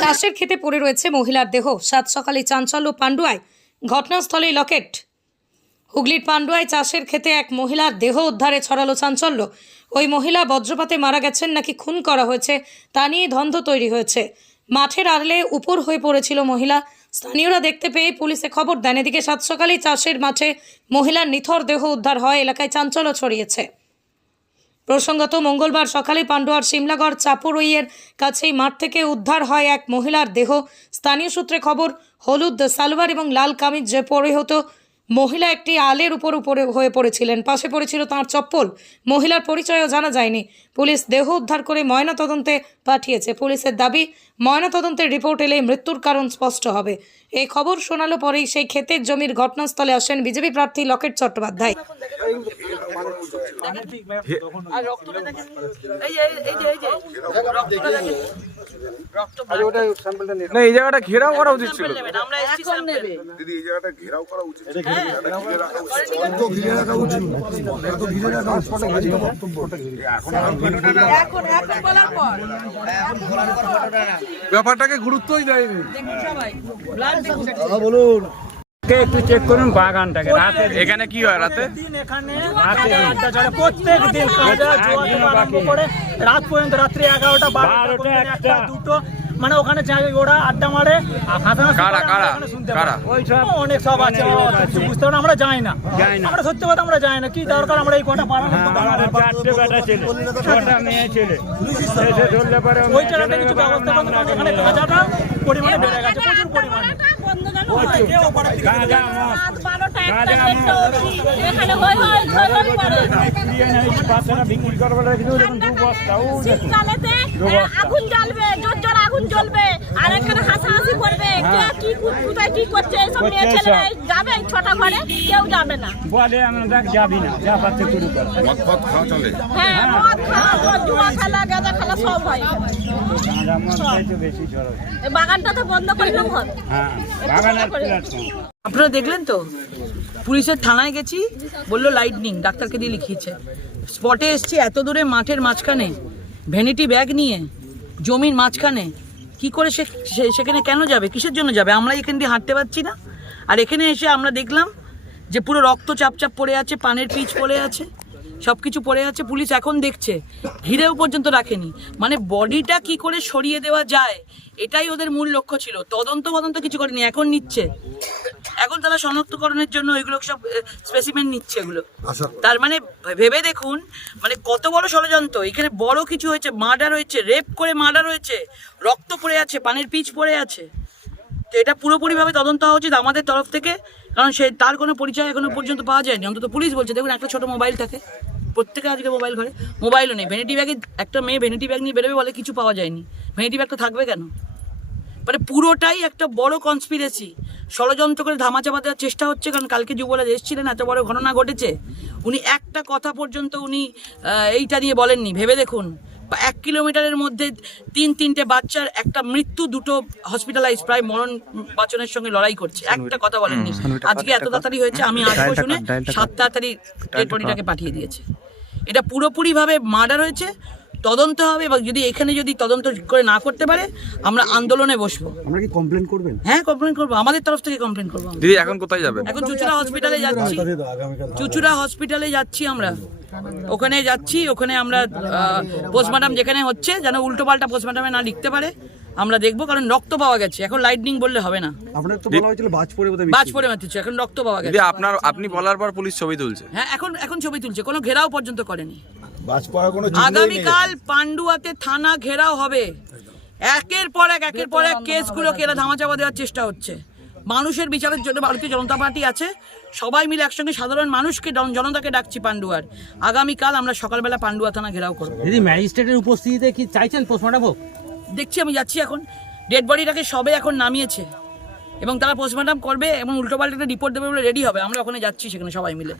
চাষের খেতে পড়ে রয়েছে মহিলার দেহ। সাত সকালে চাঞ্চল্য পান্ডুয়ায় ঘটনাস্থলে লকেট। হুগলির পান্ডুয়ায় চাষের খেতে এক মহিলার দেহ উদ্ধারে ছড়ালো চাঞ্চল্য। ওই মহিলা বজ্রপাতে মারা গেছেন, নাকি খুন করা হয়েছে, তা নিয়ে ধন্ধ তৈরি হয়েছে। মাঠের আড়লে উপর হয়ে পড়েছিল মহিলা। স্থানীয়রা দেখতে পেয়ে পুলিশে খবর দেন। এদিকে সাত সকালেই চাষের মাঠে মহিলার নিথর দেহ উদ্ধার হয়। এলাকায় চাঞ্চল্য ছড়িয়েছে। প্রসঙ্গত মঙ্গলবার সকালে পান্ডুয়ার সিমলাগড় চাপুরইয়ের কাছেই মাঠ থেকে উদ্ধার হয় এক মহিলার দেহ। স্থানীয় সূত্রে খবর, হলুদ, সালোয়ার এবং লাল কামিজ যে হতো মহিলা একটি আলের উপর উপরে হয়ে পড়েছিলেন। পাশে পড়েছিল তাঁর চপ্পল। মহিলার পরিচয়ও জানা যায়নি। পুলিশ দেহ উদ্ধার করে ময়নাতদন্তে পাঠিয়েছে। পুলিশের দাবি, ময়নাতদন্তের রিপোর্ট এলে মৃত্যুর কারণ স্পষ্ট হবে। এই খবর শোনালো পরেই সেই ক্ষেতের জমির ঘটনাস্থলে আসেন বিজেপি প্রার্থী লকেট চট্টোপাধ্যায়। আর রক্তটা দেখেন এই যে এই যে এই যে রক্তটা দেখেন রক্ত না এই জায়গাটা ঘেরাও করা উচিত ছিল দিদি এই জায়গাটা ঘেরাও করা উচিত ছিল। এখন এখন বলার পর ব্যাপারটাকে গুরুত্বই দেয়নি দেখুন সবাই ব্লাড দেখুন একটু চেক করুন বাগানটাকে রাতে এখানে কি হয় রাতে? দিন এখানে আড্ডা চলে প্রত্যেক দিন রাত পর্যন্ত রাত্রি এগারোটা বারোটা একটা। দুটো। মানে ওখানে ওরা আড্ডা মারে অনেক সব আছে বুঝতে পারো আমরা যাই না। আমরা সত্যি কথা আমরা যাই না। কি দরকার আমরা এই কটা পাড়া হ্যাঁ, ছেলে ছটা ছেলে। এসে ধরলে পরে ওই জায়গাটা কিছু ব্যবস্থা করতে পরিমাণে বেড়ে গেছে। আগুন জ্বালবে জোর জোর আগুন জ্বলবে আর এখানে হাসাহাসি করবে। কে কি কোথায় কি করছে সব মেয়ে ছেলে যাবে এই ছটা ঘরে কেউ যাবে না। বলে আমরা দেখ যাবি না যা পাচ্ছে শুরু কর মদ ফদ খাওয়া চলে হ্যাঁ মদ খাওয়া জুয়া খেলা গাঁজা খেলা সব হয়। মদ বাগানটা তো বন্ধ হ্যাঁ আপনারা দেখলেন তো? পুলিশের থানায় গেছি বলল লাইটনিং ডাক্তারকে দিয়ে লিখিয়েছে। স্পটে এসছি এত দূরে মাঠের মাঝখানে ভ্যানিটি ব্যাগ নিয়ে জমির মাঝখানে। কি করে সে সেখানে কেন যাবে? কিসের জন্য যাবে? আমরা এখান দিয়ে হাঁটতে পারছি না। আর এখানে এসে আমরা দেখলাম যে পুরো রক্ত চাপ চাপ পড়ে আছে, পানের পিচ পড়ে আছে সব কিছু পড়ে আছে। পুলিশ এখন দেখছে, ঘিরেও পর্যন্ত রাখেনি। মানে বডিটা কি করে সরিয়ে দেওয়া যায়, এটাই ওদের মূল লক্ষ্য ছিল। তদন্ত তদন্ত কিছু করেনি, এখন নিচ্ছে। এখন তারা শনাক্তকরণের জন্য এগুলো সব স্পেসিমেন্ট নিচ্ছে এগুলো। তার মানে ভেবে দেখুন মানে কত বড় ষড়যন্ত্র। এখানে বড় কিছু হয়েছে মার্ডার হয়েছে রেপ করে মার্ডার হয়েছে রক্ত পড়ে আছে পানির পিচ পড়ে আছে। তো এটা পুরোপুরিভাবে তদন্ত হওয়া উচিত আমাদের তরফ থেকে কারণ সে তার কোনো পরিচয় এখনও পর্যন্ত পাওয়া যায়নি। অন্তত পুলিশ বলছে দেখুন একটা ছোট মোবাইল থাকে প্রত্যেকে আজকে মোবাইল ঘরে। মোবাইলও নেই ভ্যানিটি ব্যাগে একটা মেয়ে ভ্যানিটি ব্যাগ নিয়ে বেরোবে বলে কিছু পাওয়া যায়নি। ভ্যানিটি ব্যাগটা থাকবে কেন? মানে পুরোটাই একটা বড় কনস্পিরেসি ষড়যন্ত্র করে ধামাচাপা দেওয়ার চেষ্টা হচ্ছে কারণ কালকে যুবরাজ এসেছিলেন এত বড় ঘটনা ঘটেছে। উনি একটা কথা পর্যন্ত উনি এইটা নিয়ে বলেননি ভেবে দেখুন। বা এক কিলোমিটারের মধ্যে তিন তিনটে বাচ্চার একটা মৃত্যু দুটো হসপিটালাইজ প্রায় মরণ বাচনের সঙ্গে লড়াই করছে। একটা কথা বলেননি। আজকে এত তাড়াতাড়ি হয়েছে আমি আসব শুনে সাত তাড়াতাড়ি ডেড বডিটাকে পাঠিয়ে দিয়েছে। এটা পুরোপুরিভাবে মার্ডার হয়েছে তদন্ত হবে এবং যদি এখানে যদি তদন্ত করে না করতে পারে আমরা আন্দোলনে বসবো। আমরা কি কমপ্লেন করবেন? হ্যাঁ কমপ্লেন করব। আমাদের তরফ থেকে কমপ্লেন করব দিদি এখন কোথায় যাবেন? এখন চুচুড়া হসপিটালে যাচ্ছি। চুচুড়া হসপিটালে যাচ্ছি আমরা। ওখানে যাচ্ছি ওখানে আমরা পোস্টমার্টাম যেখানে হচ্ছে যেন উল্টো পাল্টা পোস্টমার্টামে না লিখতে পারে আমরা দেখব কারণ রক্ত পাওয়া গেছে। এখন লাইটনিং বললে হবে না। আপনার তো বলা হয়েছিল বাজ পড়ে বোধহয় বাজ পড়ে মারতেছে এখন রক্ত পাওয়া গেছে। আপনার আপনি বলার পর পুলিশ ছবি তুলছে। হ্যাঁ এখন এখন ছবি তুলছে। কোনো ঘেরাও পর্যন্ত করেনি। আগামীকাল পান্ডুয়াতে থানা ঘেরাও হবে। একের পর এক একের পর এক কেসগুলোকে এরা ধামাচাপা দেওয়ার চেষ্টা হচ্ছে। মানুষের বিচারের জন্য ভারতীয় জনতা পার্টি আছে। সবাই মিলে একসঙ্গে সাধারণ মানুষকে জনতাকে ডাকছি পান্ডুয়ার। আগামীকাল আমরা সকালবেলা পান্ডুয়া থানা ঘেরাও করব। দিদি ম্যাজিস্ট্রেটের উপস্থিতিতে কি চাইছেন পোস্টমর্টম হোক? দেখছি আমি যাচ্ছি এখন। ডেড বডিটাকে সবে এখন নামিয়েছে। এবং তারা পোস্টমর্টম করবে এবং উল্টোপাল্টা রিপোর্ট দেবে বলে রেডি হবে। আমরা ওখানে যাচ্ছি সেখানে সবাই মিলে।